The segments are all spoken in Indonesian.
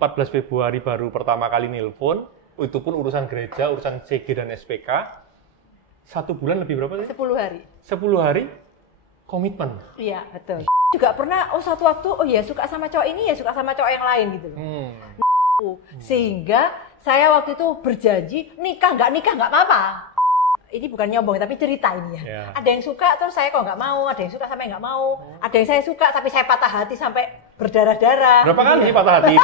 14 Februari baru pertama kali nelpon, itu pun urusan gereja, urusan CG dan SPK. 1 bulan lebih berapa sih? 10 hari. 10 hari komitmen. Iya, betul. Juga pernah, satu waktu, ya suka sama cowok ini, ya suka sama cowok yang lain gitu. Sehingga saya waktu itu berjanji, nikah nggak apa-apa. Ini bukan nyombong, tapi cerita ini ya. Yeah. Ada yang suka, terus saya kok nggak mau. Ada yang suka sampai nggak mau. Ada yang saya suka, tapi saya patah hati sampai berdarah-darah. Berapa kali sih patah hati?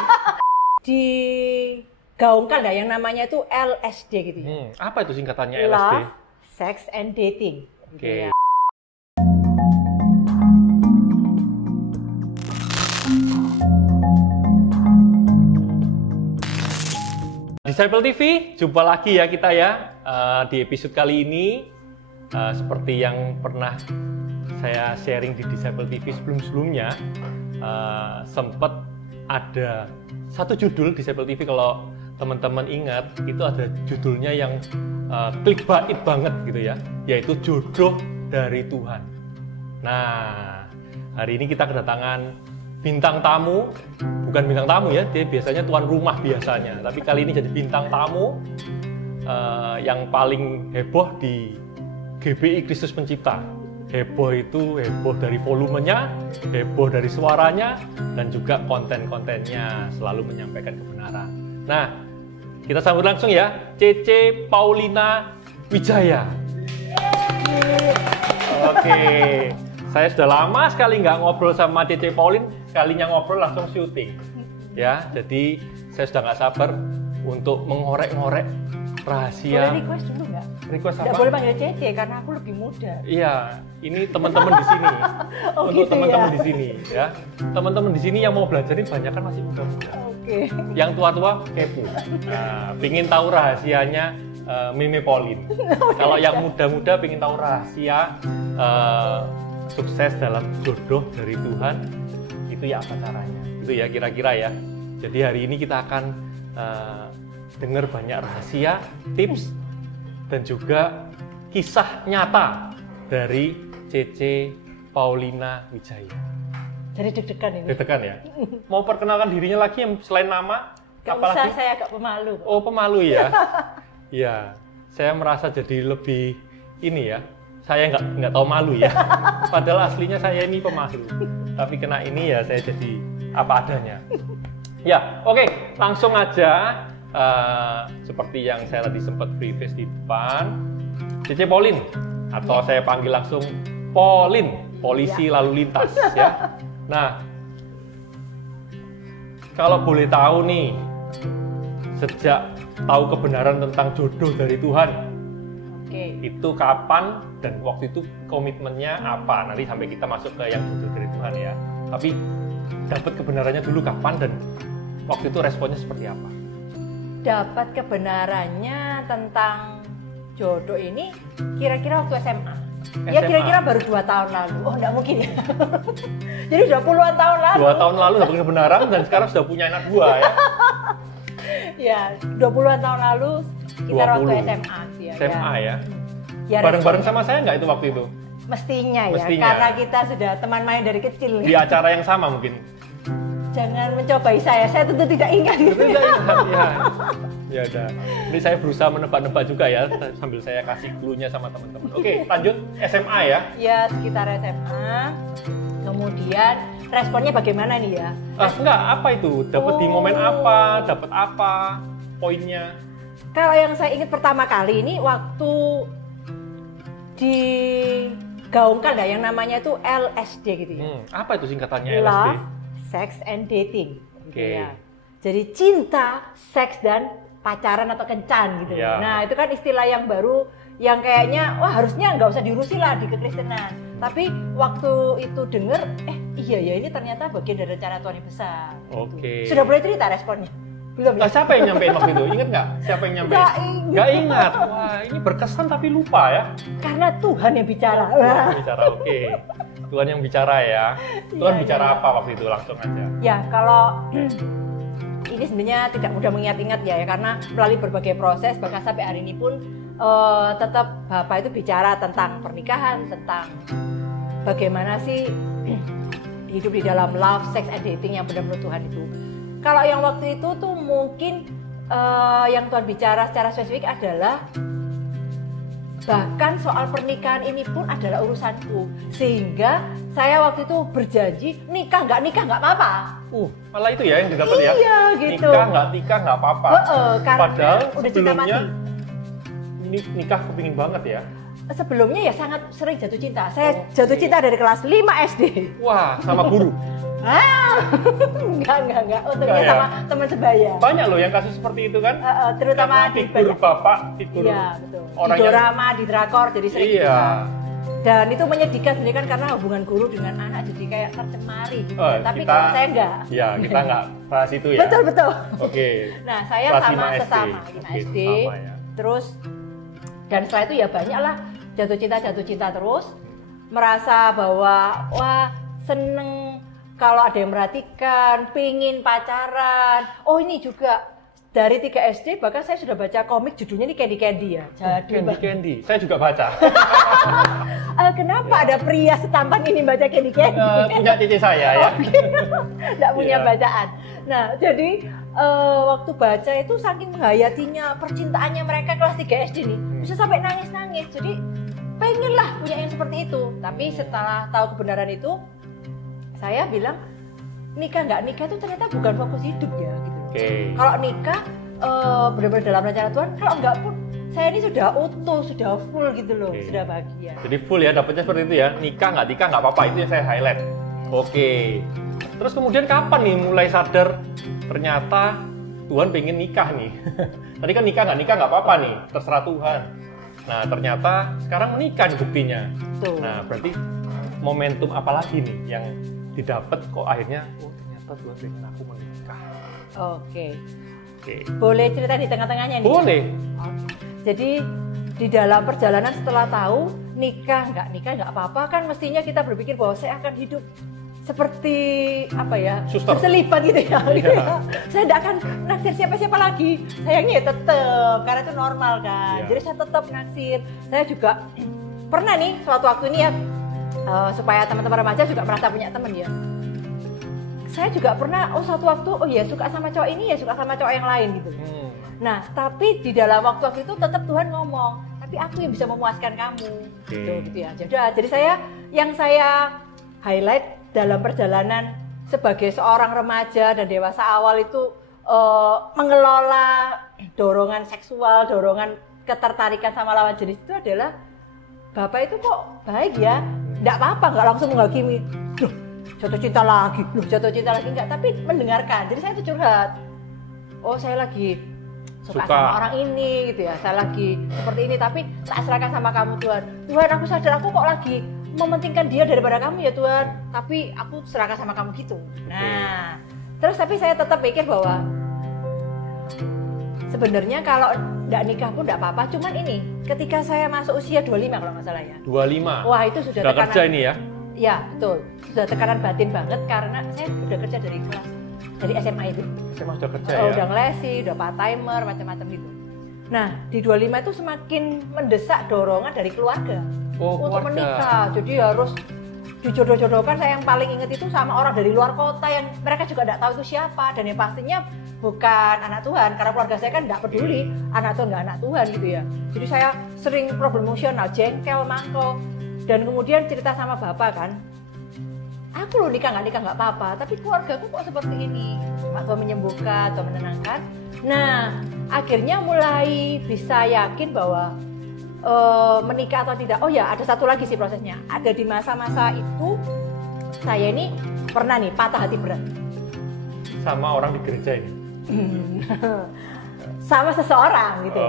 Digaungkan nggak yang namanya itu LSD gitu ya. Apa itu singkatannya LSD? Love, Sex, and Dating. Gitu ya. Disciple TV, jumpa lagi ya kita ya di episode kali ini. Seperti yang pernah saya sharing di Disciple TV sebelum-sebelumnya, sempat ada satu judul Disciple TV, kalau teman-teman ingat, itu ada judulnya yang clickbait banget gitu ya, yaitu jodoh dari Tuhan. Nah, hari ini kita kedatangan bintang tamu, bukan bintang tamu ya, dia biasanya tuan rumah biasanya, tapi kali ini jadi bintang tamu yang paling heboh di GBI Kristus Pencipta. Heboh itu heboh dari volumenya, heboh dari suaranya, dan juga konten-kontennya selalu menyampaikan kebenaran. Nah, kita sambut langsung ya, Cece Paulina Wijaya. Oke. Saya sudah lama sekali nggak ngobrol sama Cece Paulin, sekalinya ngobrol langsung syuting. Ya, jadi saya sudah nggak sabar untuk mengorek-ngorek rahasia. Boleh request dulu nggak? Request apa? Nggak boleh panggil Cece karena aku lebih muda. Iya, ini teman-teman di sini. Untuk gitu teman-teman ya? di sini, ya. Teman-teman di sini yang mau belajar ini banyak kan masih muda-muda. Oke. Yang tua-tua kepo. Nah, pingin tahu rahasianya Mimi Paulin. Kalau yang muda-muda pingin tahu rahasia sukses dalam jodoh dari Tuhan, itu ya apa caranya? Itu ya kira-kira ya. Jadi hari ini kita akan dengar banyak rahasia, tips, dan juga kisah nyata dari Cece Paulina Wijaya. Jadi deg-degan ini. Deg-degan ya? Mau perkenalkan dirinya lagi yang selain nama? Gak apalagi? usah, saya agak pemalu. Oh, pemalu ya? Ya, saya merasa jadi lebih ini ya. Saya nggak tahu malu ya. Padahal aslinya saya ini pemalu. Tapi kena ini ya saya jadi apa adanya. Ya, oke, langsung aja. Seperti yang saya tadi sempat preface di depan, Cece Paulin, atau saya panggil langsung Paulin, polisi lalu lintas ya. Nah, kalau boleh tahu nih, sejak tahu kebenaran tentang jodoh dari Tuhan, itu kapan dan waktu itu komitmennya apa? Nanti sampai kita masuk ke yang jodoh dari Tuhan ya. Tapi dapat kebenarannya dulu kapan dan waktu itu responnya seperti apa? Dapat kebenarannya tentang jodoh ini kira-kira waktu SMA. Ya kira-kira baru 2 tahun lalu. Oh, enggak mungkin ya. Jadi udah puluhan tahun lalu. 2 tahun lalu dapat kebenaran dan sekarang sudah punya anak 2 ya. Ya, 20-an tahun lalu kita waktu SMA ya. SMA ya. Ya, bareng-bareng sama saya nggak itu waktu itu? Mestinya ya, Mestinya. karena kita sudah teman main dari kecil. Di acara yang sama mungkin. Jangan mencobai saya tentu tidak ingat. Tidak ingat ya. Ya udah. Ini saya berusaha menebak-nebak juga ya, sambil saya kasih clue-nya sama teman-teman. Oke, lanjut SMA ya. Ya, sekitar SMA. Kemudian responnya bagaimana nih ya? Enggak, apa itu? Dapat di momen apa? Dapat apa? Poinnya? Kalau yang saya ingat pertama kali ini waktu digaungkan yang namanya itu LSD gitu ya. Apa itu singkatannya LSD? Love, Sex, and Dating. Oke. Gitu ya. Jadi cinta, seks, dan pacaran atau kencan gitu. Ya. Nah itu kan istilah yang baru yang kayaknya wah harusnya nggak usah diurusi lah di kekristenan. Tapi waktu itu denger, iya ya ini ternyata bagian dari rencana Tuhan yang besar. Oke. Sudah boleh cerita responnya? Belum ya? Siapa yang nyampein waktu itu? Ingat nggak? Siapa yang nyampein? Nggak ingat. Wah, ini berkesan tapi lupa ya. Karena Tuhan yang bicara. Tuhan yang bicara, oke. Tuhan yang bicara ya. Tuhan bicara apa waktu itu? Langsung aja. Ya, kalau ini sebenarnya tidak mudah mengingat-ingat ya, karena melalui berbagai proses, bahkan sampai hari ini pun tetap Bapak itu bicara tentang pernikahan, tentang bagaimana sih hidup di dalam love, sex, and dating yang benar-benar Tuhan itu. Kalau yang waktu itu tuh mungkin yang Tuhan bicara secara spesifik adalah bahkan soal pernikahan ini pun adalah urusanku, sehingga saya waktu itu berjanji nikah nggak apa-apa. Malah itu ya yang didapat ya. Iya gitu. Nikah nggak apa-apa. Padahal udah cinta mati. Nikah kepingin banget ya. Sebelumnya ya sangat sering jatuh cinta. Saya jatuh cinta dari kelas 5 SD. Wah, sama guru. Enggak. Untungnya sama teman sebaya. Banyak loh yang kasus seperti itu kan. Terutama di figur bapak, figur orang di drama, di drakor, jadi sering gitu kan. Dan itu menyedihkan sebenarnya kan karena hubungan guru dengan anak jadi kayak tercemari gitu. Tapi kalau saya enggak. Ya, kita enggak bahas itu ya. Betul. Oke. Nah, saya sama sesama 5 SD. Ya. Terus dan setelah itu ya banyak lah jatuh cinta terus. Merasa bahwa wah seneng kalau ada yang merhatikan, pingin pacaran. Oh ini juga dari 3 SD bahkan saya sudah baca komik judulnya ini Candy ya. Candy. Saya juga baca. Kenapa ada pria setampan ini baca Candy? Punya cici saya ya. Nggak punya bacaan. Nah jadi waktu baca itu saking menghayatinya percintaannya mereka kelas 3 SD nih. Bisa sampai nangis-nangis. Jadi pengen lah punya yang seperti itu. Tapi setelah tahu kebenaran itu, saya bilang nikah itu ternyata bukan fokus hidup ya gitu. Kalau nikah benar-benar dalam rencana Tuhan, kalau enggak pun saya ini sudah utuh, sudah full gitu loh, sudah bahagia. Jadi full ya, dapatnya seperti itu ya. Nikah nggak apa-apa, itu yang saya highlight. Oke. Terus kemudian kapan nih mulai sadar ternyata Tuhan pengen nikah nih? Tadi kan nikah nggak apa-apa nih, terserah Tuhan. Nah ternyata sekarang menikah nih buktinya. Nah berarti momentum apa lagi nih yang didapat kok akhirnya ternyata Tuhan pengen aku menikah. Oke. Boleh cerita di tengah-tengahnya nih? Boleh. Jadi di dalam perjalanan setelah tahu nikah nggak apa-apa kan mestinya kita berpikir bahwa saya akan hidup seperti apa ya, berselipat gitu ya. Saya tidak akan naksir siapa-siapa lagi. Sayangnya tetap karena itu normal kan. Jadi saya tetap naksir. Saya juga pernah nih suatu waktu ini ya. Supaya teman-teman remaja juga merasa punya teman ya. Saya juga pernah suatu waktu suka sama cowok ini ya suka sama cowok yang lain gitu. Nah tapi di dalam waktu itu tetap Tuhan ngomong, tapi aku yang bisa memuaskan kamu gitu ya. Jadi yang saya highlight dalam perjalanan sebagai seorang remaja dan dewasa awal itu mengelola dorongan seksual, dorongan ketertarikan sama lawan jenis itu adalah Bapak itu kok baik ya. Nggak apa-apa, nggak langsung menghakimi. Loh, jatuh cinta lagi, enggak. Tapi mendengarkan. Jadi saya itu curhat. Oh, saya lagi suka sama orang ini gitu ya. Saya lagi seperti ini, tapi tak serahkan sama kamu Tuhan. Tuhan, aku sadar aku kok lagi mementingkan dia daripada kamu ya Tuhan. Tapi aku serahkan sama kamu gitu. Nah, terus tapi saya tetap pikir bahwa sebenarnya kalau nggak nikah pun nggak apa-apa, cuman ini ketika saya masuk usia 25 kalau nggak salah ya. 25? Wah itu sudah tekanan. Kerja ini ya? Ya betul, sudah tekanan batin banget karena saya udah kerja dari SMA itu. SMA sudah kerja ya? Udah ngelesi, udah part timer, macam-macam gitu. Nah di 25 itu semakin mendesak dorongan dari keluarga untuk menikah. Jadi harus dijodoh-jodohkan. Saya yang paling ingat itu sama orang dari luar kota yang mereka juga nggak tahu itu siapa, dan yang pastinya bukan anak Tuhan, karena keluarga saya kan nggak peduli anak Tuhan nggak anak Tuhan gitu ya. Jadi saya sering problem emosional, jengkel, mangkok, dan kemudian cerita sama bapak kan, aku loh nikah nggak apa-apa, tapi keluargaku kok seperti ini. Tuhan menyembuhkan atau menenangkan. Nah akhirnya mulai bisa yakin bahwa menikah atau tidak. Oh ya ada satu lagi sih prosesnya. Ada di masa-masa itu saya ini pernah nih patah hati berat sama orang di gereja ini. Sama seseorang gitu.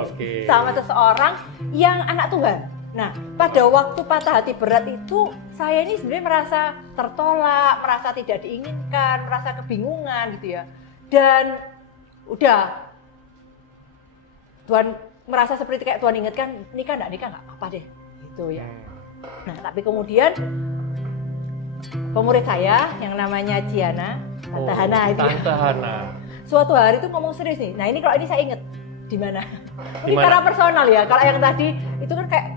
Sama seseorang yang anak Tuhan. Nah pada waktu patah hati berat itu saya ini sebenarnya merasa tertolak, merasa tidak diinginkan, merasa kebingungan gitu ya. Dan udah Tuhan merasa seperti kayak Tuhan ingatkan, nikah nggak apa-apa deh gitu ya. Nah tapi kemudian pemurid saya yang namanya Ciana, Tante Hana itu. Tante Hana. Suatu hari itu ngomong serius nih. Nah ini kalau ini saya inget di mana? Ini karena personal ya. Kalau yang tadi itu kan kayak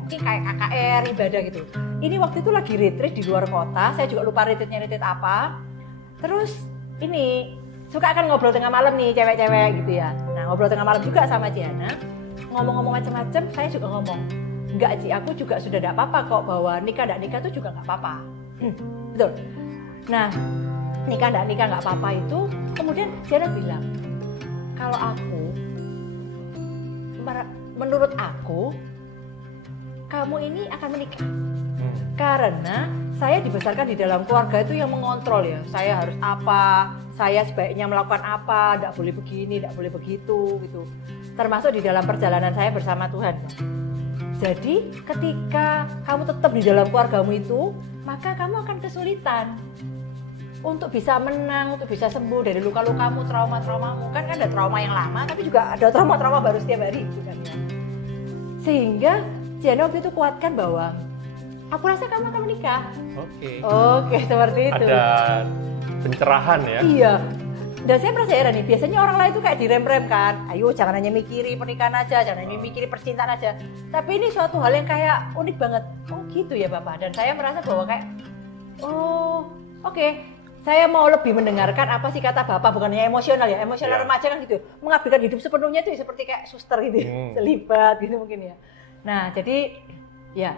KKR ibadah gitu. Ini waktu itu lagi retreat di luar kota. Saya juga lupa retreatnya retreat apa. Terus ini suka kan ngobrol tengah malam nih cewek-cewek gitu ya. Nah ngobrol tengah malam juga sama Ciana, ngomong-ngomong macam-macam, saya juga ngomong, enggak Ci, aku juga sudah tidak apa-apa kok bahwa nikah itu juga nggak apa-apa. Betul. Nah nikah nggak apa-apa itu, kemudian Ciana bilang, kalau aku, menurut aku, kamu ini akan menikah. Karena saya dibesarkan di dalam keluarga itu yang mengontrol ya. Saya harus apa, saya sebaiknya melakukan apa, tidak boleh begini, tidak boleh begitu gitu. Termasuk di dalam perjalanan saya bersama Tuhan. Jadi ketika kamu tetap di dalam keluargamu itu, maka kamu akan kesulitan untuk bisa menang, untuk bisa sembuh dari luka-lukamu, trauma-traumamu. Kan ada trauma yang lama, tapi juga ada trauma-trauma baru setiap hari gitu kan ya. Sehingga Ciana waktu itu kuatkan bahwa aku rasa kamu akan menikah. Oke, seperti itu. Ada pencerahan ya. Iya. Dan saya merasa heran nih, biasanya orang lain tuh kayak direm-rem kan. Ayo jangan hanya mikiri pernikahan aja, jangan hanya mikiri percintaan aja. Tapi ini suatu hal yang kayak unik banget. Oh gitu ya Bapak. Dan saya merasa bahwa kayak, oke. Saya mau lebih mendengarkan apa sih kata Bapak, bukannya emosional ya. Emosional remaja kan gitu. Mengabdikan hidup sepenuhnya itu seperti kayak suster gitu. Selibat gitu mungkin ya. Nah jadi ya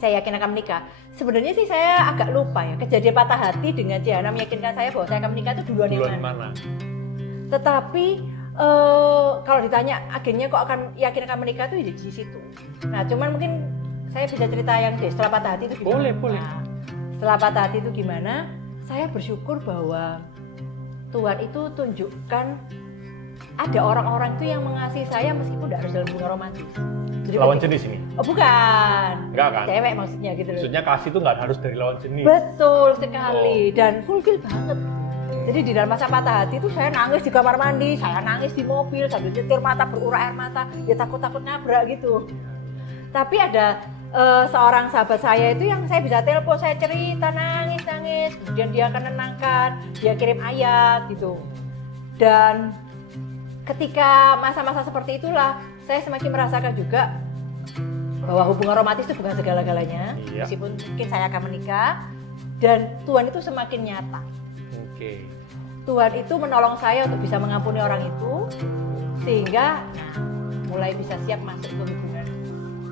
saya yakin akan menikah. Sebenarnya sih saya agak lupa ya, kejadian patah hati dengan Ciana meyakinkan saya bahwa saya akan menikah itu duluan yang mana. Tetapi kalau ditanya akhirnya kok akan yakin akan menikah itu di situ. Nah cuman mungkin saya bisa cerita yang setelah patah hati itu gimana. Boleh. Nah, setelah patah hati itu gimana, saya bersyukur bahwa Tuhan itu tunjukkan ada orang-orang itu yang mengasihi saya meskipun tidak harus dalam hubungan romantis. Jadi lawan jenis ini? Oh bukan. Enggak kan? Cewek maksudnya gitu loh. Maksudnya kasih itu nggak harus dari lawan jenis. Betul sekali. Dan fulfill banget. Jadi di dalam masa patah hati itu saya nangis di kamar mandi, saya nangis di mobil sambil nyetir mata berurai air mata, ya takut-takut nabrak gitu. Tapi ada seorang sahabat saya itu yang saya bisa telepon, saya cerita nangis, kemudian dia akan menenangkan, dia kirim ayat gitu. Dan ketika masa-masa seperti itulah saya semakin merasakan juga bahwa hubungan romantis itu bukan segala-galanya. Meskipun mungkin saya akan menikah dan Tuhan itu semakin nyata. Tuhan itu menolong saya untuk bisa mengampuni orang itu sehingga mulai bisa siap masuk ke hubungan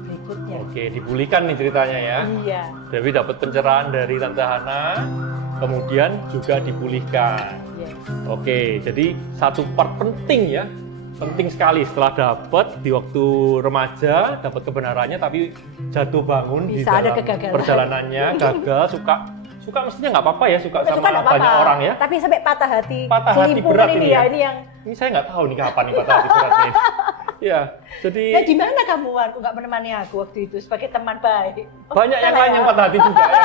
berikutnya. Dipulihkan nih ceritanya ya. Iya. Dewi dapat pencerahan dari Tante Hana, kemudian juga dipulihkan. Yes. Jadi satu part penting ya. Penting sekali setelah dapat di waktu remaja, dapat kebenarannya tapi jatuh bangun bisa di dalam perjalanannya, gagal, suka mestinya nggak apa-apa ya, suka sama banyak orang ya. Tapi sampai patah hati berat ini ya, ini yang ini saya nggak tahu nih kapan nih patah hati berat ini. Ya, jadi nah, di mana kamu Wan? Kok nggak menemani aku waktu itu sebagai teman baik? Banyak yang lain yang patah hati juga ya.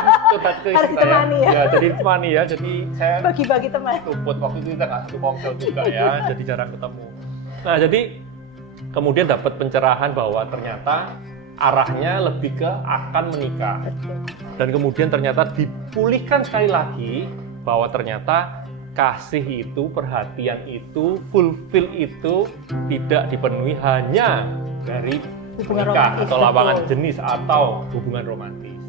Harus ditemani ya. Ya, jadi ditemani ya. Jadi saya bagi-bagi teman. Luput waktu itu kita nggak satu ponsel juga ya, jadi jarang ketemu. Nah, jadi kemudian dapat pencerahan bahwa ternyata arahnya lebih ke akan menikah. Dan kemudian ternyata dipulihkan sekali lagi bahwa ternyata kasih itu, perhatian itu, fulfill itu tidak dipenuhi hanya dari menikah atau lawangan jenis atau hubungan romantis.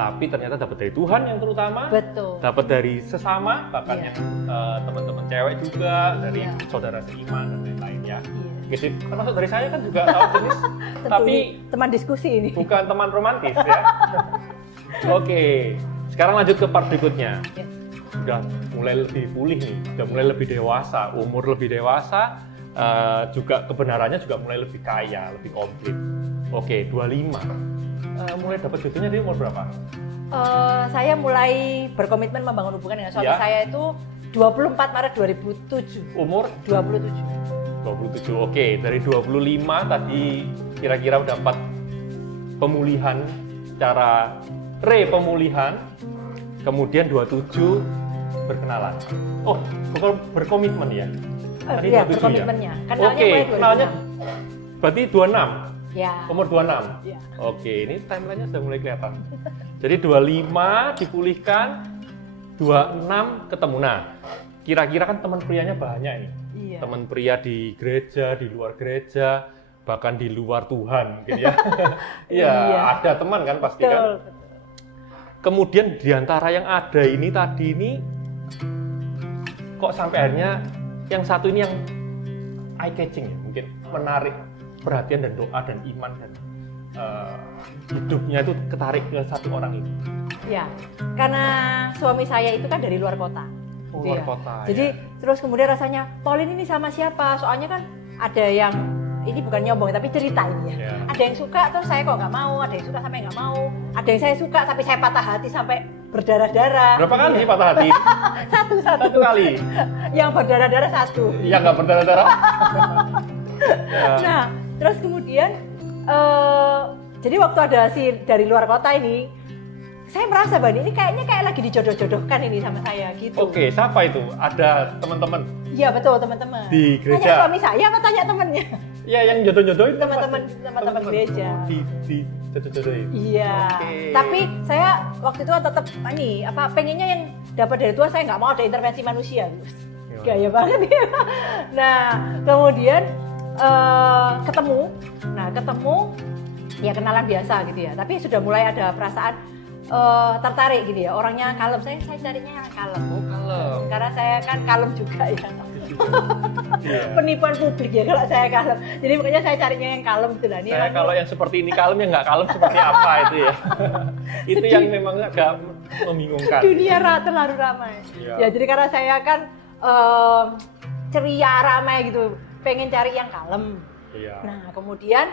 Tapi ternyata dapat dari Tuhan yang terutama, dapat dari sesama, bahkan yang teman-teman cewek juga, dari saudara seiman dan lain-lain ya. Gitu. Termasuk dari saya kan juga lawan jenis, tapi teman diskusi ini. Bukan teman romantis ya. Sekarang lanjut ke part berikutnya. Udah mulai lebih pulih nih, udah mulai lebih dewasa, umur lebih dewasa, juga kebenarannya juga mulai lebih kaya, lebih komplit. 25. Mulai dapat jodohnya dari umur berapa? Saya mulai berkomitmen membangun hubungan dengan suami saya itu 24 Maret 2007. Umur? 27. Dari 25 tadi kira-kira dapat pemulihan, cara pemulihan, kemudian 27 berkenalan. Oh, bukan berkomitmen ya? Iya, berkomitmennya. Kenalnya berarti 26? Ya. Umur 26? Ya. Ini timeline-nya sudah mulai kelihatan. Jadi 25 dipulihkan, 26 ketemu. Nah, kira-kira kan teman prianya banyak nih. Iya. Teman pria di gereja, di luar gereja, bahkan di luar Tuhan gitu ya. Iya, ada teman kan pasti kan. Kemudian di antara yang ada ini tadi ini kok sampai akhirnya yang satu ini yang eye catching ya, mungkin menarik perhatian dan doa dan iman dan hidupnya itu ketarik ke satu orang ini. Ya, karena suami saya itu kan dari luar kota. Oh, gitu luar ya. kota. Jadi Ya. terus kemudian rasanya, Pauline ini sama siapa? Soalnya kan ada yang ini bukan nyombong tapi cerita ini ya. Ya. Ada yang suka terus saya kok nggak mau, ada yang suka sampai nggak mau, ada yang saya suka tapi saya patah hati sampai berdarah-darah. Berapa kali sih patah hati? Satu. Satu kali. Yang berdarah-darah satu. Yang nggak berdarah-darah. Ya. Nah, terus kemudian jadi waktu ada si dari luar kota ini, saya merasa bahwa ini kayaknya kayak lagi dijodoh-jodohkan ini sama saya gitu. Oke, siapa itu? Ada teman-teman? Iya betul teman-teman. Di gereja? Tanya suami saya apa tanya temennya? Ya, yang jodoh-jodohin Teman-teman gereja. Oh, di jodoh-jodohin. Iya. Oke. Tapi saya waktu itu tetap pengennya yang dapat dari Tuhan, saya nggak mau ada intervensi manusia. Gimana? Gaya banget ya. Nah kemudian ketemu ya kenalan biasa gitu ya. Tapi sudah mulai ada perasaan tertarik gitu ya. Orangnya kalem, saya carinya yang kalem. Oh, kalem. Karena saya kan kalem juga ya. Iya. Penipuan publik ya kalau saya kalem. Jadi makanya saya carinya yang kalem gitu lah. Ini Saya orang- kalau yang seperti ini kalem, yang nggak kalem seperti apa itu ya? Itu yang memang agak membingungkan. dunia terlalu ramai. Iya. Ya jadi karena saya kan ceria ramai gitu, pengen cari yang kalem. Iya. Nah kemudian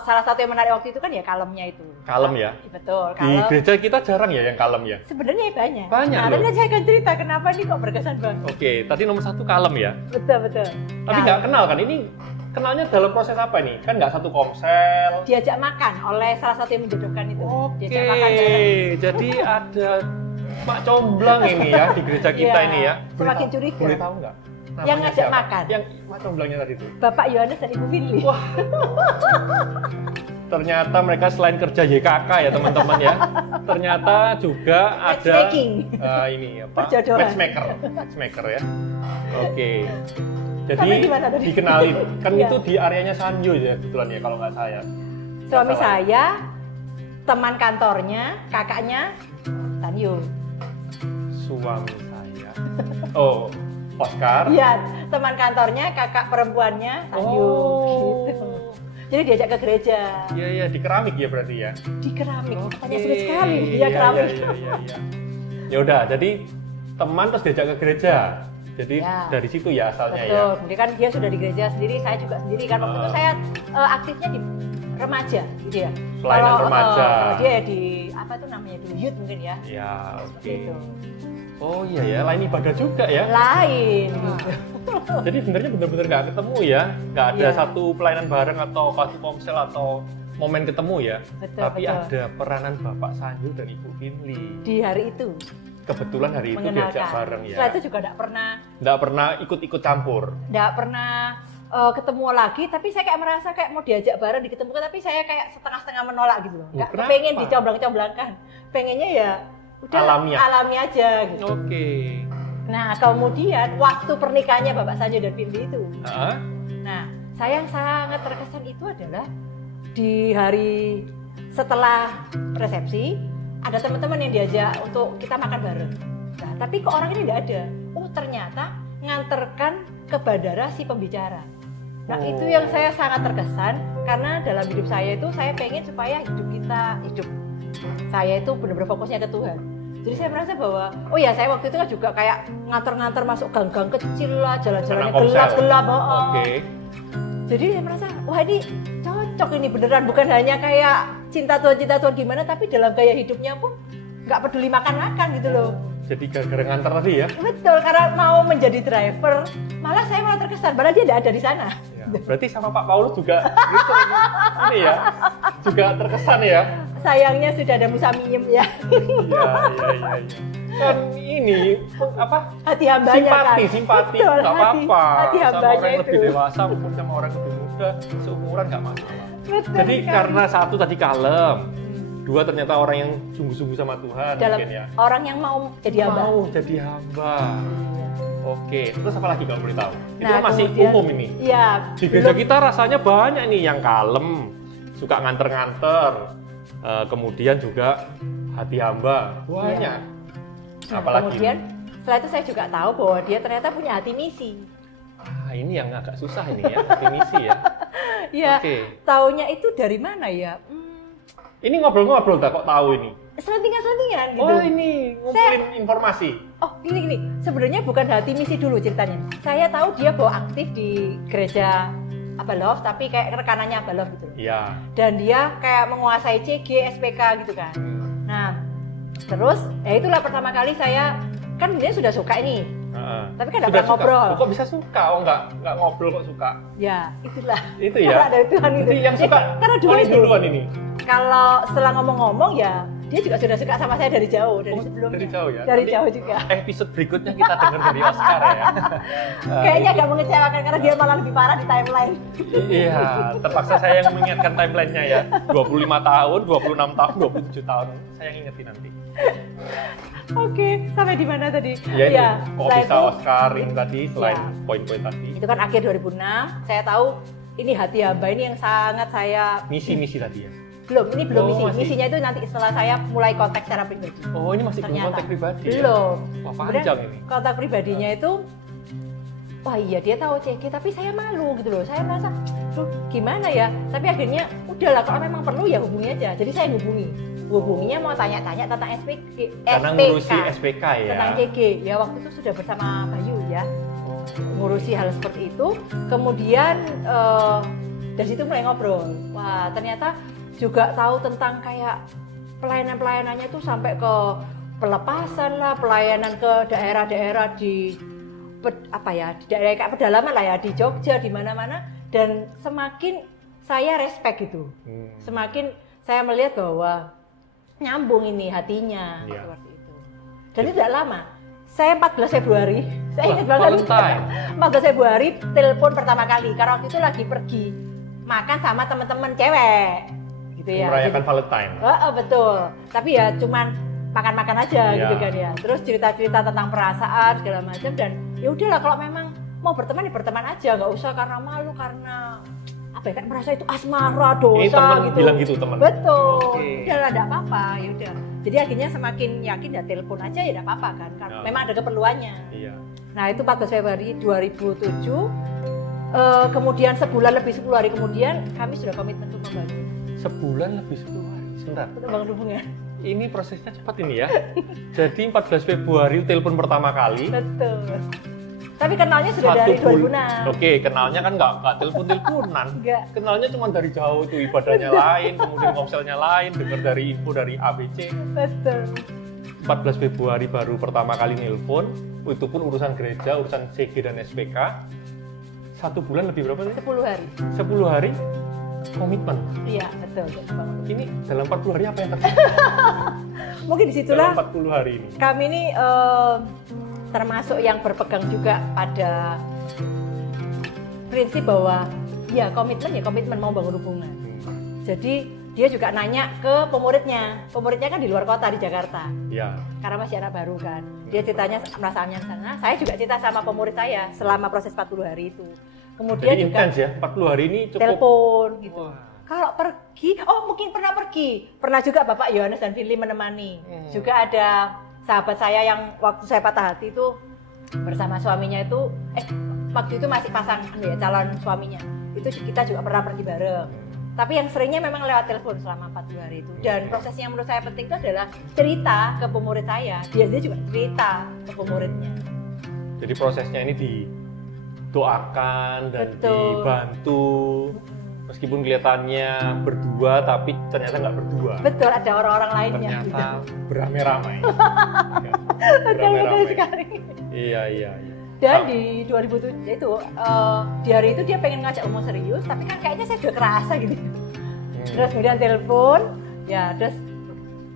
salah satu yang menarik waktu itu kan ya kalemnya itu. Kalem ya? Betul, Di kalem. gereja kita jarang ya yang kalem ya? Sebenarnya banyak. Banyak Nah, loh. nanti saya akan cerita kenapa ini kok berkesan banget. Oke, tadi nomor 1 kalem ya? Betul. Tapi nggak kenal kan? Ini kenalnya dalam proses apa nih? Kan nggak satu komsel. Diajak makan oleh salah satu yang menjodohkan itu. Oke, Diajak makan bareng. jadi ada Mak Comblang ini ya di gereja kita Iya, ini ya. semakin curiga. Boleh tahu nggak? Yang Namanya ngajak siapa? makan. Yang Mak Comblangnya tadi tuh. Bapak Yohanes dan Ibu Finli. Wah. Ternyata mereka selain kerja YKK ya teman-teman ya. Ternyata juga ada Matchmaking. ini apa? Perjodohan. Matchmaker ya. Oke. Jadi Sampai di mana tadi? dikenalin. Kan Iya. itu di areanya Sanyo ya kebetulan ya kalau nggak saya. Suami Nggak salah. saya, teman kantornya, kakaknya Tanyo. Suami saya. Oh, Oscar. Iya, teman kantornya, kakak perempuannya Tanyo. Oh. Gitu. Jadi diajak ke gereja. Iya iya di keramik ya berarti ya. Di keramik. Tanya Oke. sulit sekali. Dia Iya, keramik. Iya. Ya udah, jadi teman terus diajak ke gereja. Jadi Ya. dari situ ya asalnya ya. Betul. Kemudian kan dia sudah di gereja sendiri, saya juga sendiri kan. Waktu itu saya aktifnya di remaja gitu ya. Pelayanan remaja. Dia ya di apa tuh namanya dulu youth mungkin ya. Ya, oke. Gitu. Oh iya ya, lain ibadah juga ya. Lain. Gitu. Jadi sebenarnya benar-benar nggak ketemu ya, nggak ada Iya. satu pelayanan bareng atau satu komsel atau momen ketemu ya. Betul, Tapi betul. ada peranan Bapak Sanyu dan Ibu Finli. Di hari itu Kebetulan hari itu mengenalkan. diajak bareng ya. Setelah itu juga nggak pernah ikut-ikut campur. pernah ketemu lagi, tapi saya kayak merasa kayak mau diajak bareng diketemukan, tapi saya kayak setengah-setengah menolak gitu loh. Nggak kenapa? pengen dicomblang-comblangan. Pengennya ya udah Alamiah. alami aja gitu. Oke. Nah, kemudian waktu pernikahannya Bapak Sanyo dan Finli itu. Hah? Nah, saya yang sangat terkesan itu adalah di hari setelah resepsi ada teman-teman yang diajak untuk kita makan bareng. Nah, tapi kok orang ini tidak ada. Oh, ternyata nganterkan ke bandara si pembicara. Nah, Oh. itu yang saya sangat terkesan karena dalam hidup saya itu saya pengen supaya hidup saya itu benar-benar fokusnya ke Tuhan. Jadi saya merasa bahwa, oh ya saya waktu itu kan juga kayak nganter-nganter masuk gang-gang kecil lah, jalan-jalannya Karena komsel. gelap-gelap. Oke. Jadi saya merasa, wah ini cocok ini beneran, bukan hanya kayak cinta Tuhan gimana, tapi dalam gaya hidupnya pun nggak peduli makan-makan gitu loh. Jadi gara-gara nganter tadi ya. Betul, karena mau menjadi driver, malah saya malah terkesan, padahal dia tidak ada di sana. Ya, berarti sama Pak Paulus juga gitu ini ya. Juga terkesan ya. Sayangnya sudah ada Musamiyem ya. Iya. Kan ini apa? Hati hambanya kan. Simpati Betul, nggak apa-apa. hati Sama hambanya orang yang lebih itu. dewasa maupun sama orang lebih muda, seumuran nggak masalah. Betul Jadi sekali. karena satu tadi kalem, dua ternyata orang yang sungguh-sungguh sama Tuhan Dalam mungkin ya. orang yang mau jadi hamba. Mau jadi hamba. Oke, terus apa lagi kalau boleh tahu? Itu Nah, kan masih kemudian- umum ini. Iya. Di gereja kita rasanya banyak nih yang kalem, suka nganter-nganter, kemudian juga hati hamba, banyak. Nah, Apalagi kemudian setelah itu saya juga tahu bahwa dia ternyata punya hati misi. Ini yang agak susah ini ya, hati misi ya. Ya, taunya itu dari mana ya? Ini ngobrol-ngobrol tak kok tahu ini? Selentingan gitu. Oh, ini ngumpulin informasi. Oh, gini. Sebenarnya bukan hati misi dulu ceritanya. Saya tahu dia bahwa aktif di gereja Abalov, tapi kayak rekanannya Abalov gitu. Iya. Dan dia kayak menguasai CG, SPK gitu kan. Nah, terus itulah pertama kali saya kan dia sudah suka ini. Tapi kan nggak pernah ngobrol. Kok bisa suka? Oh, nggak ngobrol kok suka? Ya, itulah. Itu ya. Dari Tuhan itu. Jadi yang suka karena duluan ini. Kalau setelah ngomong-ngomong ya dia juga sudah suka sama saya dari jauh, dari sebelumnya. Dari jauh ya? Dari nanti jauh juga. Episode berikutnya kita dengar dari Oscar ya. Kayaknya agak mengecewakan karena dia malah lebih parah di timeline. Iya, terpaksa saya yang mengingatkan timelinenya ya. 25 tahun, 26 tahun, 27 tahun. Saya yang ingetin nanti. Oke, sampai di mana tadi? Ya, kok bisa Oscar ini tadi selain poin-poin tadi. Itu kan akhir 2006, saya tahu ini hati hamba ini yang sangat saya... Misi tadi ya? Belum misi. Misinya itu nanti setelah saya mulai kontak secara pribadi. Oh, ini masih belum kontak pribadi ya? Belum. Wah, panjang ini. Kontak pribadinya itu, wah iya dia tahu CG, tapi saya malu gitu loh. Saya merasa, gimana ya? Tapi akhirnya, udahlah kalau memang perlu ya hubungi aja. Jadi saya hubunginya mau tanya-tanya tentang SPK. Karena ngurusi SPK ya? Tentang CG. Ya waktu itu sudah bersama Bayu ya. Ngurusi hal seperti itu. Kemudian dari situ mulai ngobrol. Wah ternyata juga tahu tentang kayak pelayanan-pelayanannya itu sampai ke pelepasan lah, pelayanan ke daerah-daerah di di daerah kayak pedalaman lah ya, di Jogja, di mana-mana. Dan semakin saya respect gitu. Semakin saya melihat bahwa nyambung ini hatinya seperti itu. Dan itu tidak lama. Saya 14 Februari, saya ingat banget. 14 Februari telepon pertama kali karena waktu itu lagi pergi makan sama teman-teman cewek. Gitu ya. Merayakan Valentine. Betul. Tapi ya cuman makan-makan aja gitu kan ya. Terus cerita-cerita tentang perasaan segala macam dan ya udahlah kalau memang mau berteman ya berteman aja, nggak usah karena malu karena kan merasa itu asmara dosa. Ini teman gitu. Bilang gitu teman. Betul. Udahlah enggak apa-apa, ya udah. Jadi akhirnya semakin yakin ya telepon aja ya enggak apa-apa kan. Karena memang ada keperluannya. Iya. Nah, itu 14 Februari 2007. Kemudian sebulan lebih 10 hari kemudian kami sudah komitmen untuk membangun. Sebulan lebih 10 hari. Sebentar. Untuk bangun hubungan. Ini prosesnya cepat ini ya. Jadi 14 Februari telepon pertama kali. Betul. Tapi kenalnya sudah dari 2006. Oke, kenalnya kan nggak telepon-teleponan. Kenalnya cuma dari jauh itu ibadahnya lain, kemudian komselnya lain, dengar dari info dari ABC. Betul. 14 Februari baru pertama kali nelpon, itu pun urusan gereja, urusan CG dan SPK. 1 bulan lebih berapa sih? 10 hari. 10 hari komitmen. Iya, betul. Ini dalam 40 hari apa yang terjadi? Mungkin disitulah. Dalam 40 hari ini. Kami ini termasuk yang berpegang juga pada prinsip bahwa ya komitmen mau bangun hubungan. Jadi dia juga nanya ke pemuridnya kan di luar kota di Jakarta. Ya. Karena masih anak baru kan. Dia ceritanya perasaannya sana. Saya juga cerita sama pemurid saya selama proses 40 hari itu. Kemudian jadi juga intens ya, 40 hari ini cukup. Telepon gitu. Wah. Kalau pergi, mungkin pernah pergi. Pernah juga Bapak Yohanes dan Firly menemani. Juga ada sahabat saya yang waktu saya patah hati itu bersama suaminya itu waktu itu masih pasang ya, calon suaminya itu kita juga pernah pergi bareng, tapi yang seringnya memang lewat telepon selama 40 hari itu. Dan prosesnya yang menurut saya penting itu adalah cerita ke pemurid saya, dia juga cerita ke pemuridnya. Jadi prosesnya ini didoakan dan dibantu. Meskipun kelihatannya berdua, tapi ternyata nggak berdua. Betul, ada orang-orang lainnya. Ternyata beramai-ramai. Betul sekali. Iya. Dan di 2007 itu, di hari itu dia pengen ngajak ngomong serius, tapi kan kayaknya saya udah kerasa gitu. Terus kemudian telepon, ya terus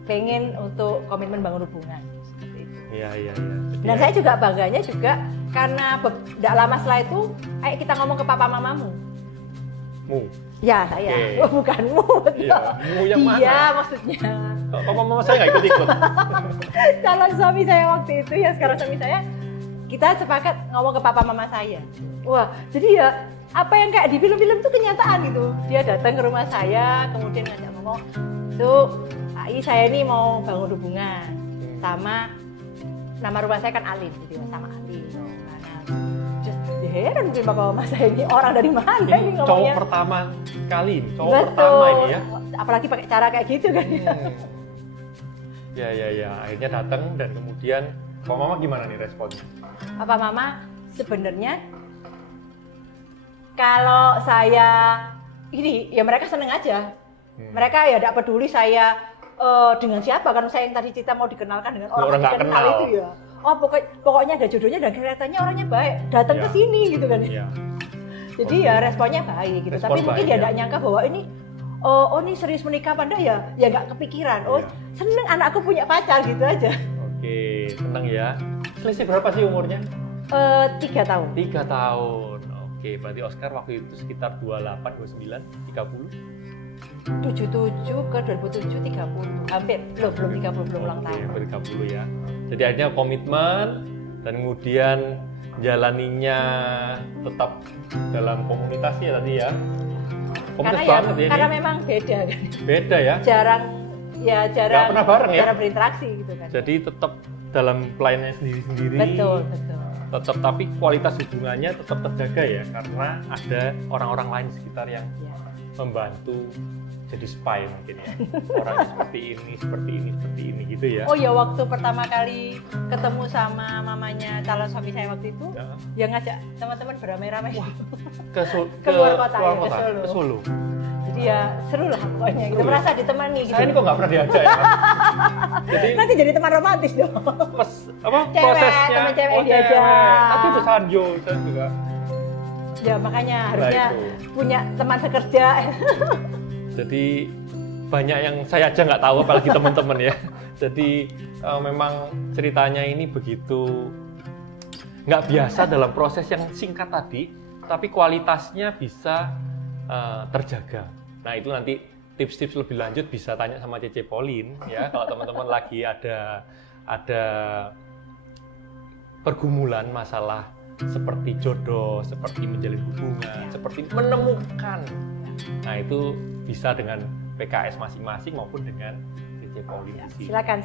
pengen untuk komitmen bangun hubungan. Seperti itu. Iya. Dan saya juga bangganya juga karena tidak lama setelah itu, ayo kita ngomong ke papa mamamu. Mu. Ya saya, bukanmu. Iya, mu yang mana? Iya maksudnya. Papa mama saya nggak ikut-ikut. Calon suami saya waktu itu ya sekarang suami saya, kita sepakat ngomong ke papa mama saya. Wah, jadi ya apa yang kayak di film-film itu kenyataan gitu. Dia datang ke rumah saya, kemudian ngajak ngomong, tuh, Ai saya ini mau bangun hubungan sama nama rumah saya kan Alin gitu ya, sama Alin. Nah, just heran mungkin bapak mama saya ini orang dari mana ini ngomongnya. Cowok pertama kali, pertama ini ya. Apalagi pakai cara kayak gitu kan. Ya, akhirnya datang dan kemudian Pak Mama gimana nih responnya? Apa Mama sebenarnya kalau saya ini ya mereka seneng aja. Mereka ya tidak peduli saya dengan siapa, kan saya yang tadi cerita mau dikenalkan dengan orang yang dikenal itu ya. Oh pokoknya ada jodohnya dan kelihatannya orangnya baik, datang ke sini gitu kan. Ya. Jadi ya responnya baik gitu. Tapi mungkin dia tidak nyangka bahwa ini ini serius menikah, pada ya nggak kepikiran. Seneng anakku punya pacar gitu aja. Oke, seneng ya. Selisih berapa sih umurnya? 3 tahun. 3 tahun. Oke, berarti Oscar waktu itu sekitar 28, 29, 30. 77 ke 2007 30. Hampir belum 30, belum ulang tahun. Hampir 30 ya. Jadi akhirnya komitmen dan kemudian jalaninya tetap dalam komunitas ya tadi ya. Karena memang beda kan. Beda ya. Jarang nggak pernah bareng ya. Jarang berinteraksi gitu kan. Jadi tetap dalam pelayanannya sendiri-sendiri. Betul. Tetap, tapi kualitas hubungannya tetap terjaga ya, karena ada orang-orang lain di sekitar yang membantu jadi spy mungkin ya. Orang seperti ini gitu ya. Oh ya, waktu pertama kali ketemu sama mamanya calon suami saya waktu itu, ya ngajak teman-teman beramai-ramai ke luar kota, ke Solo. Jadi ya seru lah pokoknya, kita merasa ditemani gitu. Saya ini kok nggak pernah diajak ya, Mas? Jadi nanti jadi teman romantis dong. Prosesnya? Teman cewek diajak. Aku tuh Sanjo, saya juga. Ya makanya harusnya punya teman sekerja. Jadi banyak yang saya aja nggak tahu, apalagi teman-teman ya. Jadi memang ceritanya ini begitu nggak biasa dalam proses yang singkat tadi, tapi kualitasnya bisa terjaga. Nah itu nanti tips-tips lebih lanjut bisa tanya sama Cece Pauline ya. Kalau teman-teman lagi ada pergumulan masalah seperti jodoh, seperti menjalin hubungan, seperti menemukan. Nah itu bisa dengan PKS masing-masing maupun dengan Cece Pauline. Silakan.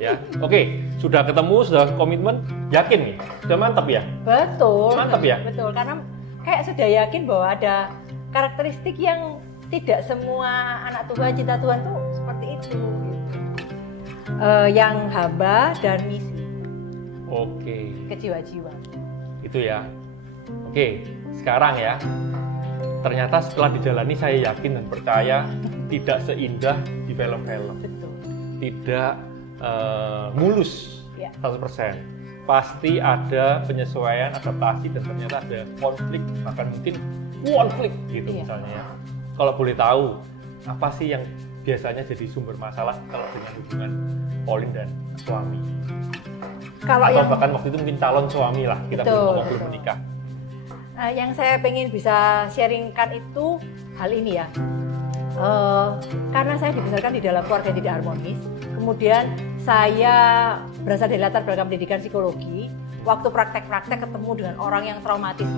Ya, oke, sudah ketemu, sudah komitmen, yakin nih, sudah mantap ya? Betul. Mantap ya? Betul, karena kayak sudah yakin bahwa ada karakteristik yang tidak semua anak Tuhan, cinta Tuhan tuh seperti itu. Yang hamba dan misi. Oke. Kejiwa-jiwa. Itu ya. Oke, sekarang ya. Ternyata setelah dijalani saya yakin dan percaya tidak seindah di film-film. Betul. Tidak mulus 100%. Pasti ada penyesuaian, adaptasi, dan ternyata ada konflik, bahkan mungkin konflik gitu misalnya ya. Kalau boleh tahu, apa sih yang biasanya jadi sumber masalah kalau dengan hubungan Pauline dan suami? Atau bahkan waktu itu mungkin calon suami lah, kita belum menikah. Yang saya pengen bisa sharingkan itu hal ini ya. Karena saya dibesarkan di dalam keluarga yang tidak harmonis, kemudian saya berasal dari latar belakang pendidikan psikologi. Waktu praktek-praktek ketemu dengan orang yang traumatis,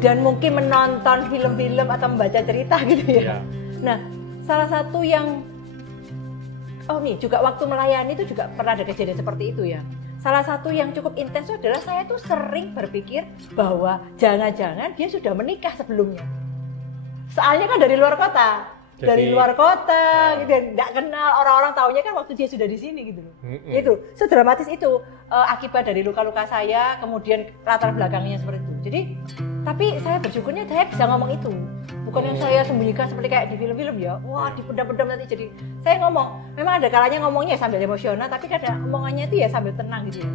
dan mungkin menonton film-film atau membaca cerita gitu ya. Nah, salah satu yang juga waktu melayani itu juga pernah ada kejadian seperti itu ya. Salah satu yang cukup intens adalah saya tuh sering berpikir bahwa jangan-jangan dia sudah menikah sebelumnya. Soalnya kan dari luar kota. Gitu, nggak kenal, orang-orang taunya kan waktu dia sudah di sini gitu loh. Itu sedramatis itu akibat dari luka-luka saya, kemudian latar belakangnya seperti itu. Jadi, tapi saya bersyukurnya saya bisa ngomong itu, bukan yang saya sembunyikan seperti kayak di film-film ya. Wah, dipendam-pendam nanti jadi. Saya ngomong, memang ada kalanya ngomongnya sambil emosional, tapi kadang omongannya itu ya sambil tenang gitu ya.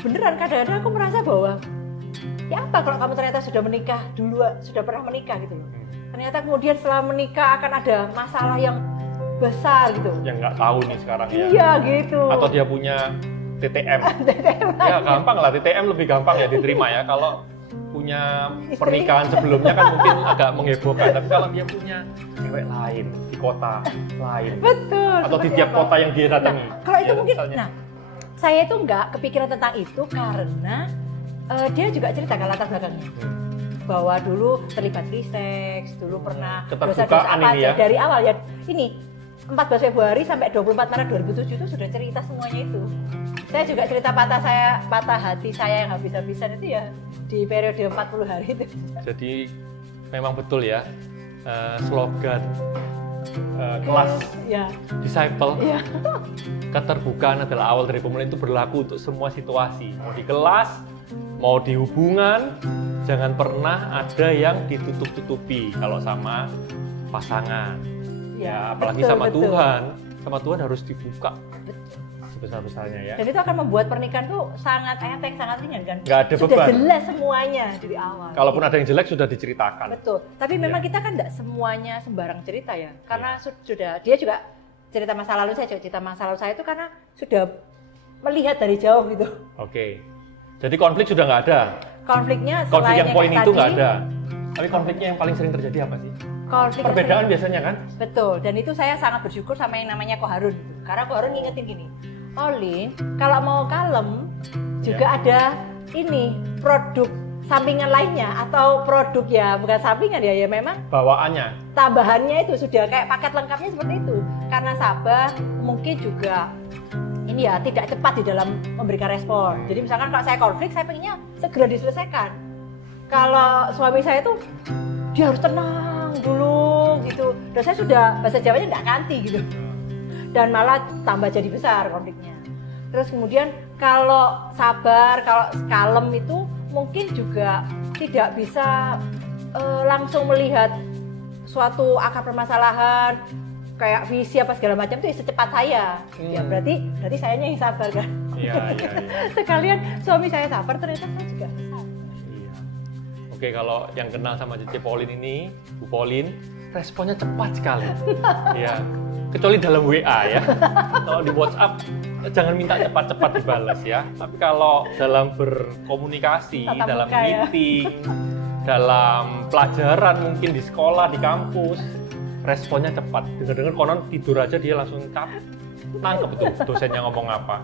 Beneran kadang-kadang aku merasa bahwa ya apa kalau kamu ternyata sudah menikah dulu, sudah pernah menikah gitu loh. Ternyata kemudian setelah menikah akan ada masalah yang besar gitu. Yang nggak tahu nih sekarang ya. Iya gitu. Atau dia punya TTM. Ya gampang lah, TTM lebih gampang ya diterima ya. Kalau punya pernikahan sebelumnya kan mungkin agak menghebohkan. Tapi kalau dia punya cewek lain di kota lain. Betul. Atau di tiap kota yang dia datangi. Kalau itu mungkin, saya itu nggak kepikiran tentang itu karena dia juga ceritakan latar belakangnya. Bahwa dulu terlibat free sex, dulu pernah dosa-dosa apa aja dari awal ya. Ini 14 Februari sampai 24 Maret 2007 itu sudah cerita semuanya itu. Saya juga cerita patah hati saya yang habis-habisan itu ya di periode 40 hari itu. Jadi memang betul ya, slogan kelas ya. Disciple, Ya. keterbukaan adalah awal dari pemulihan itu berlaku untuk semua situasi. Mau di kelas, mau di hubungan, jangan pernah ada yang ditutup-tutupi kalau sama pasangan. Ya, apalagi betul, sama betul. Tuhan. Sama Tuhan harus dibuka sebesar-besarnya ya. Dan itu akan membuat pernikahan tuh sangat enteng, sangat ringan kan? Nggak ada sudah beban. jelas semuanya dari awal. Kalaupun ada yang jelek sudah diceritakan. Betul. Tapi memang Ya. kita kan tidak semuanya sembarang cerita ya. Karena sudah dia juga cerita masa lalu saya, cerita masa lalu saya itu karena sudah melihat dari jauh gitu. Oke. Jadi konflik sudah nggak ada. Konfliknya Konflik selain yang poin kayak itu tadi, nggak ada. Tapi konfliknya yang paling sering terjadi apa sih? konflik yang Perbedaan biasanya kan? betul, dan itu saya sangat bersyukur sama yang namanya Ko Harun gitu. Karena Ko Harun ngingetin gini, Olin, kalau mau kalem juga ada ini produk sampingan lainnya atau produk ya bukan sampingan ya memang Bawaannya. tambahannya itu sudah kayak paket lengkapnya seperti itu. Karena Sabah mungkin juga ini ya tidak cepat di dalam memberikan respon. Jadi misalkan kalau saya konflik, saya pengennya segera diselesaikan. Kalau suami saya tuh dia harus tenang dulu gitu. Dan saya sudah bahasa Jawanya nggak kanti gitu. Dan malah tambah jadi besar konfliknya. Terus kemudian kalau sabar, kalau kalem itu mungkin juga tidak bisa langsung melihat suatu akar permasalahan kayak visi apa segala macam itu secepat saya. Ya berarti sayanya yang sabar kan. Iya. Sekalian suami saya sabar, ternyata saya juga sabar. Iya. Oke, kalau yang kenal sama Cece Pauline ini, Bu Pauline, responnya cepat sekali. Iya. Kecuali dalam WA ya. Kalau di WhatsApp jangan minta cepat-cepat dibalas ya. Tapi kalau dalam berkomunikasi, Tatap dalam muka, ya. meeting, dalam pelajaran mungkin di sekolah, di kampus, responnya cepat. Dengar-dengar konon tidur aja dia langsung nangkep itu dosennya ngomong apa.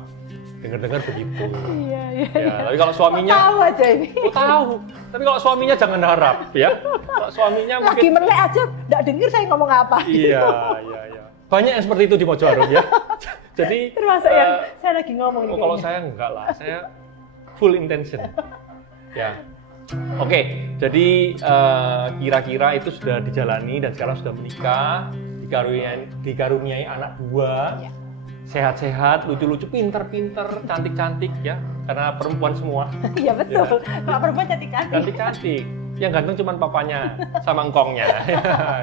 Dengar-dengar begitu. Iya. Ya, tapi kalau suaminya Tahu aja ini. tahu. Tapi kalau suaminya jangan harap ya. Kalau suaminya Lagi mungkin melek aja, nggak denger saya ngomong apa. iya. Banyak yang seperti itu di Mojo Harum ya. Jadi Termasuk yang saya lagi ngomong nih. kalau kayaknya. saya enggak lah, saya full intention. Ya. Oke, jadi kira-kira itu sudah dijalani dan sekarang sudah menikah, dikaruniai anak 2. Ya. Sehat-sehat, lucu-lucu, pinter-pinter, cantik-cantik ya, karena perempuan semua. Iya betul. Kalau perempuan cantik-cantik. Cantik-cantik. Yang ganteng cuma papanya sama engkongnya.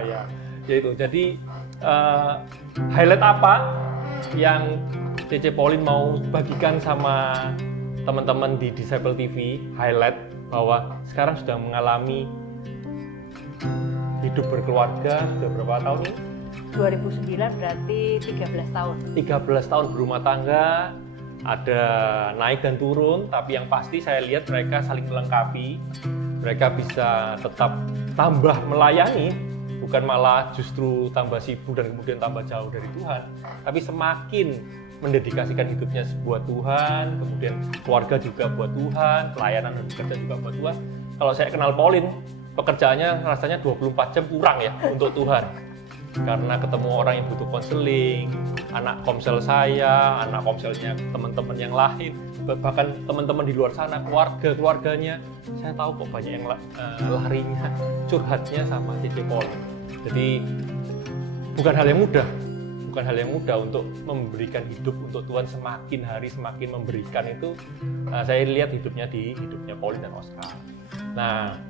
Ya, itu. Jadi highlight apa yang Cece Pauline mau bagikan sama teman-teman di Disciple TV? Highlight bahwa sekarang sudah mengalami hidup berkeluarga sudah berapa tahun ini? 2009 berarti 13 tahun. 13 tahun berumah tangga, ada naik dan turun, tapi yang pasti saya lihat mereka saling melengkapi. Mereka bisa tetap tambah melayani, bukan malah justru tambah sibuk dan kemudian tambah jauh dari Tuhan, tapi semakin mendedikasikan hidupnya buat Tuhan, kemudian keluarga juga buat Tuhan, pelayanan dan bekerja juga buat Tuhan. Kalau saya kenal Pauline, pekerjaannya rasanya 24 jam kurang ya untuk Tuhan. Karena ketemu orang yang butuh konseling, anak komsel saya, anak komselnya teman-teman yang lain, bahkan teman-teman di luar sana, keluarganya, saya tahu kok banyak yang larinya, curhatnya sama Cece Pauline. Jadi bukan hal yang mudah untuk memberikan hidup untuk Tuhan, semakin hari semakin memberikan itu. Saya lihat hidupnya Pauline dan Oscar. Nah,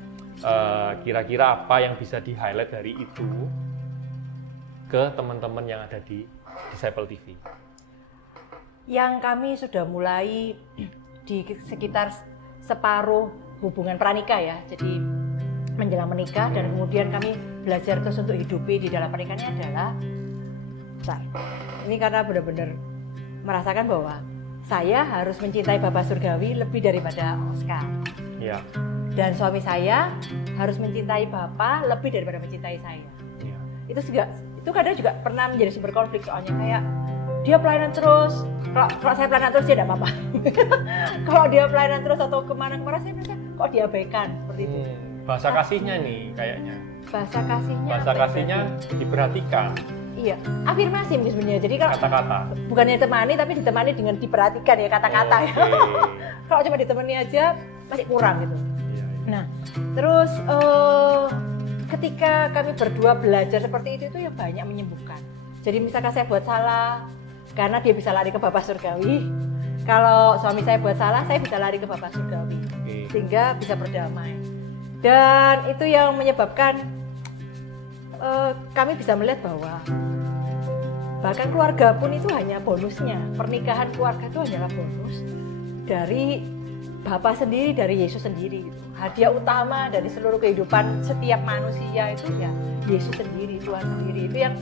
kira-kira apa yang bisa di-highlight dari itu ke teman-teman yang ada di Disciple TV? Yang kami sudah mulai di sekitar separuh hubungan pranikah ya. Jadi menjelang menikah dan kemudian kami belajar terus untuk hidupi di dalam pernikahannya adalah ini karena benar-benar merasakan bahwa saya harus mencintai Bapak Surgawi lebih daripada Oscar. Ya. Dan suami saya harus mencintai Bapak lebih daripada mencintai saya. Ya. Itu kadang juga pernah menjadi sumber konflik, soalnya kayak dia pelayanan terus, kalau saya pelayanan terus dia tidak apa-apa. Kalau dia pelayanan terus atau kemana-kemana saya merasa kok diabaikan seperti itu. Bahasa kasihnya nih kayaknya. Bahasa kasihnya Bahasa kasihnya diperhatikan. Iya, afirmasi mungkin sebenarnya. Jadi kalau Kata-kata. bukannya temani tapi ditemani dengan diperhatikan ya kata-kata ya. Kalau cuma ditemani aja masih kurang gitu. Iya, iya. Nah, terus ketika kami berdua belajar seperti itu ya banyak menyembuhkan. Jadi misalkan saya buat salah, karena dia bisa lari ke Bapa Surgawi. Kalau suami saya buat salah, saya bisa lari ke Bapa Surgawi. Sehingga bisa berdamai. Dan itu yang menyebabkan kami bisa melihat bahwa bahkan keluarga pun itu hanya bonusnya. Pernikahan keluarga itu hanyalah bonus dari Bapa sendiri, dari Yesus sendiri gitu. Hadiah utama dari seluruh kehidupan setiap manusia itu ya Yesus sendiri, Tuhan sendiri. Itu yang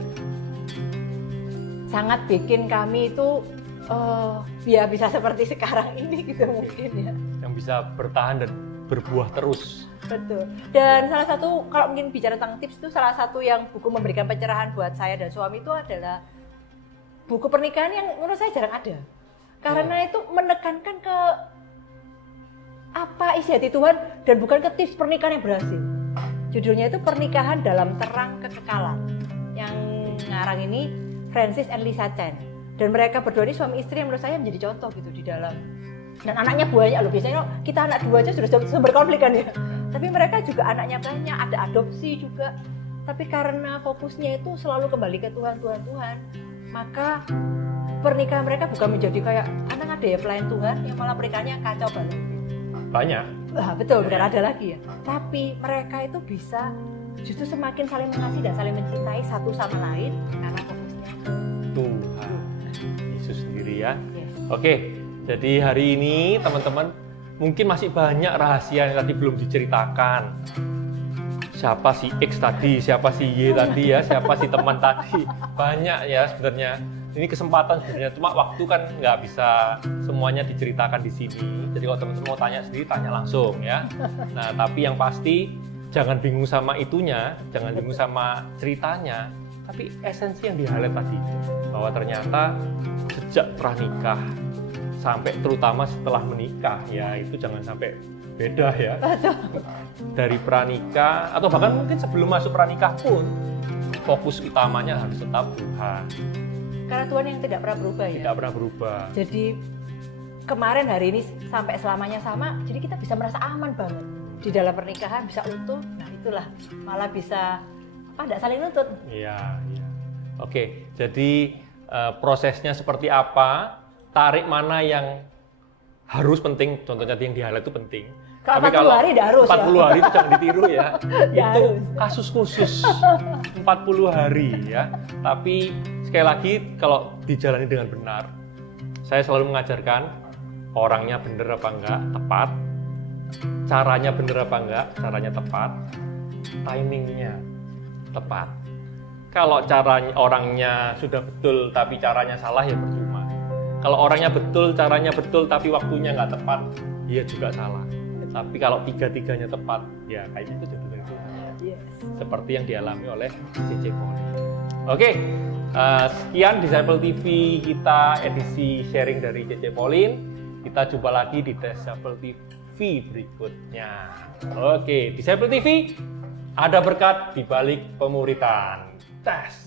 sangat bikin kami itu ya bisa seperti sekarang ini gitu mungkin ya. Yang bisa bertahan dan berbuah terus. Betul. Dan salah satu, kalau mungkin bicara tentang tips itu, salah satu yang buku memberikan pencerahan buat saya dan suami itu adalah buku pernikahan yang menurut saya jarang ada. Karena itu menekankan ke apa isi hati Tuhan dan bukan ke tips pernikahan yang berhasil. Judulnya itu Pernikahan dalam Terang Kekekalan. Yang ngarang ini Francis and Lisa Chan. Dan mereka berdua ini suami istri yang menurut saya menjadi contoh gitu di dalam. Dan anaknya banyak loh, biasanya kita anak dua aja sudah sumber konflik kan ya. Tapi mereka juga anaknya banyak, ada adopsi juga. Tapi karena fokusnya itu selalu kembali ke Tuhan, maka pernikahan mereka bukan menjadi kayak anak ada ya pelayan Tuhan, yang malah pernikahannya kacau banget. Banyak. Wah, betul, bukan ada lagi ya. Tapi mereka itu bisa justru semakin saling mengasihi dan saling mencintai satu sama lain karena fokusnya Tuhan Yesus sendiri ya. Yes. Oke, jadi hari ini teman-teman mungkin masih banyak rahasia yang tadi belum diceritakan. Siapa si X tadi, siapa si Y tadi ya, siapa si teman tadi. Banyak ya sebenarnya. Ini kesempatan sebenarnya, cuma waktu kan nggak bisa semuanya diceritakan di sini. Jadi kalau teman-teman mau tanya sendiri, tanya langsung ya. Nah, tapi yang pasti jangan bingung sama itunya, jangan bingung sama ceritanya, tapi esensi yang di-highlight tadi itu. Bahwa ternyata sejak pranikah sampai terutama setelah menikah ya, itu jangan sampai beda ya. Dari pranikah atau bahkan mungkin sebelum masuk pranikah pun fokus utamanya harus tetap Tuhan. Karena Tuhan yang tidak pernah berubah ya. Tidak pernah berubah. Jadi kemarin hari ini sampai selamanya sama, jadi kita bisa merasa aman banget di dalam pernikahan, bisa utuh. Nah itulah malah bisa tidak saling nuntut. Iya, iya. Oke, jadi prosesnya seperti apa? Tarik mana yang harus penting? Contohnya yang di-highlight itu penting. Kalau 40 hari tidak harus 40 ya. hari itu jangan ditiru ya. Itu harus. kasus khusus 40 hari ya. Tapi sekali lagi kalau dijalani dengan benar, saya selalu mengajarkan orangnya benar apa enggak, tepat. Caranya benar apa enggak, caranya tepat. Timingnya tepat. Kalau caranya orangnya sudah betul tapi caranya salah ya percuma. Kalau orangnya betul, caranya betul tapi waktunya nggak tepat, ya juga salah. Tapi kalau tiga-tiganya tepat, ya kayaknya itu jodoh dari Tuhan. Yes. Seperti yang dialami oleh C.C. Pauline. Oke, sekian Disciple TV kita edisi sharing dari C.C. Pauline. Kita jumpa lagi di Disciple TV berikutnya. Oke, Disciple TV ada berkat di balik pemuritan. Tes.